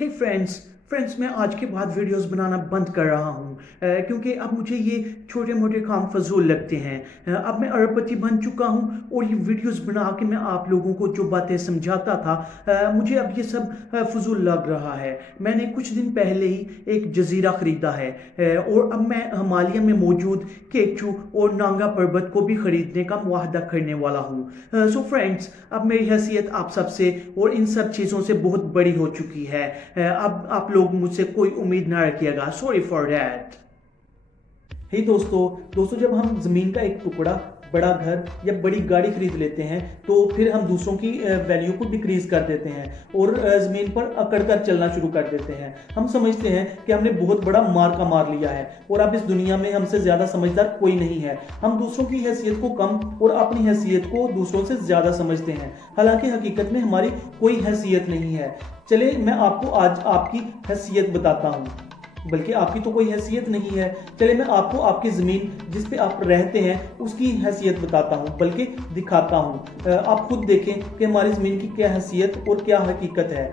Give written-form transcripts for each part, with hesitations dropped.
हे friends friends मैं आज के बाद वीडियोस बनाना बंद कर रहा हूँ क्योंकि अब मुझे ये छोटे मोटे काम फजूल लगते हैं। अब मैं अरबपति बन चुका हूँ और ये वीडियोस बना के मैं आप लोगों को जो बातें समझाता था मुझे अब ये सब फजूल लग रहा है। मैंने कुछ दिन पहले ही एक जजीरा ख़रीदा है और अब मैं हिमालय में मौजूद केचू और नांगा पर्वत को भी ख़रीदने का मुआहदा करने वाला हूँ। सो फ्रेंड्स, अब मेरी हैसियत आप सबसे और इन सब चीज़ों से बहुत बड़ी हो चुकी है। अब आप लोग मुझसे कोई उम्मीद ना रखिएगा। Sorry for that. हे दोस्तों जब हम ज़मीन का एक टुकड़ा, बड़ा घर या बड़ी गाड़ी खरीद लेते हैं तो फिर हम दूसरों की वैल्यू को डिक्रीज कर देते हैं और ज़मीन पर अकड़ कर चलना शुरू कर देते हैं। हम समझते हैं कि हमने बहुत बड़ा मार का मार लिया है और अब इस दुनिया में हमसे ज़्यादा समझदार कोई नहीं है। हम दूसरों की हैसियत को कम और अपनी हैसियत को दूसरों से ज़्यादा समझते हैं, हालांकि हकीकत में हमारी कोई हैसियत नहीं है। चले मैं आपको आज आपकी हैसियत बताता हूँ, बल्कि आपकी तो कोई हैसियत नहीं है। चले मैं आपको आपकी ज़मीन जिस पे आप रहते हैं उसकी हैसियत बताता हूँ, बल्कि दिखाता हूँ। आप खुद देखें कि हमारी ज़मीन की क्या हैसियत और क्या हकीकत है।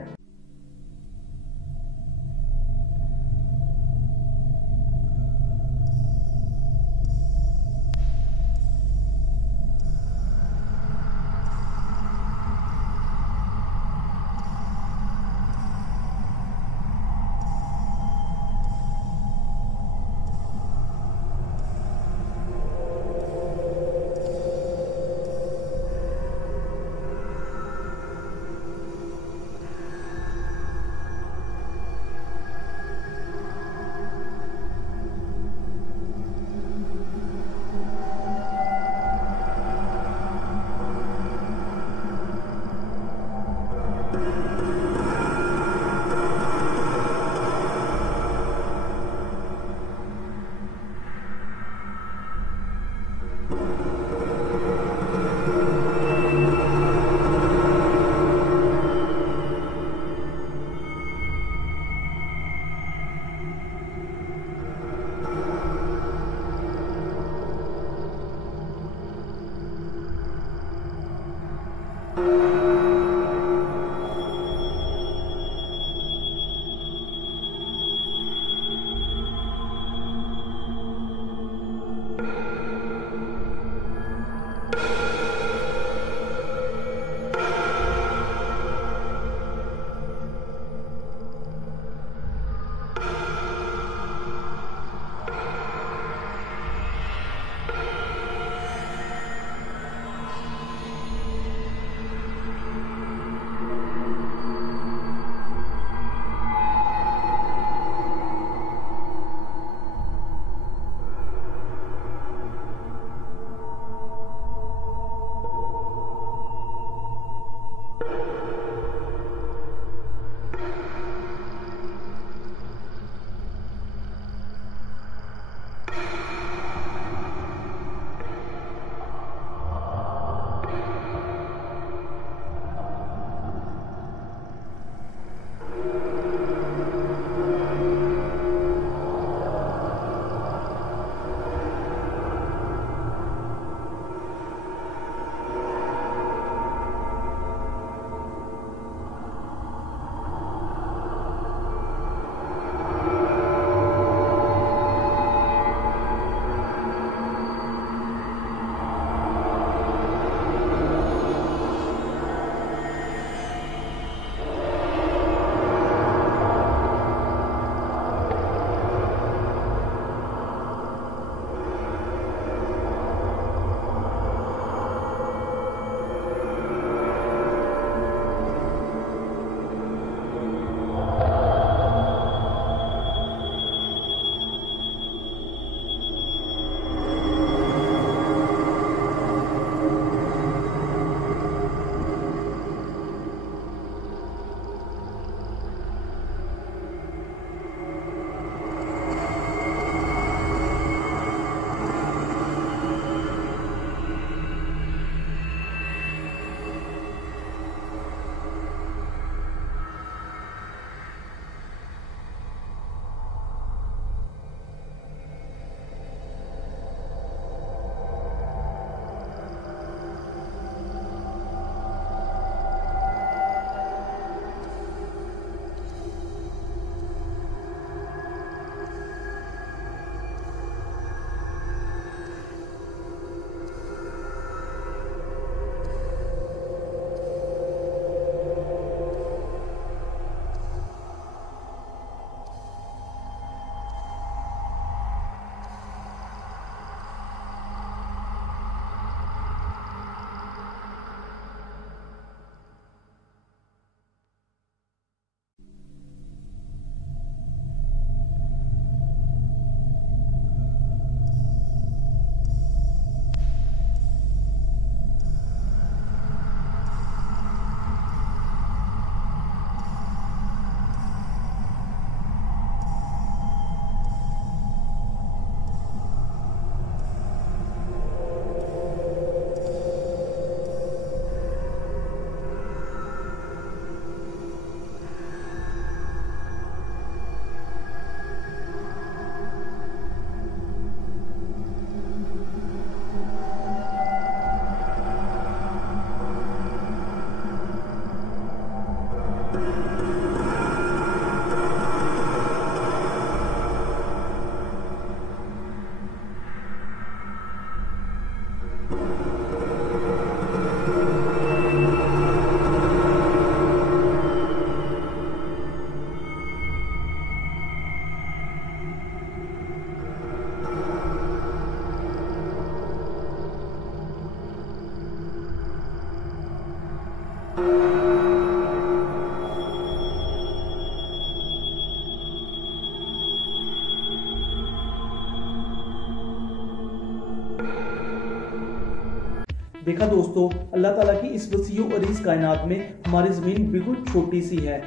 देखा दोस्तों, अल्लाह ताला की इस वसीअ और इस कायनात में हमारी ज़मीन बिल्कुल छोटी सी है,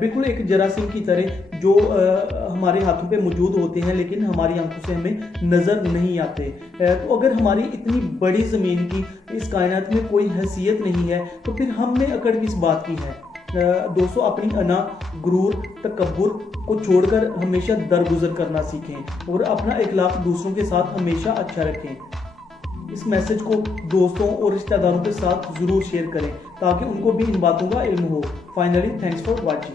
बिल्कुल एक जरासीम की तरह जो हमारे हाथों पे मौजूद होते हैं लेकिन हमारी आंखों से हमें नज़र नहीं आते। तो अगर हमारी इतनी बड़ी ज़मीन की इस कायनात में कोई हैसियत नहीं है तो फिर हमने अकड़ किस बात की है। दोस्तों, अपनी अना, गुरूर, तकब्बुर को छोड़कर हमेशा दरगुजर करना सीखें और अपना इखलाक दूसरों के साथ हमेशा अच्छा रखें। इस मैसेज को दोस्तों और रिश्तेदारों के साथ ज़रूर शेयर करें ताकि उनको भी इन बातों का इल्म हो। Finally, thanks for watching.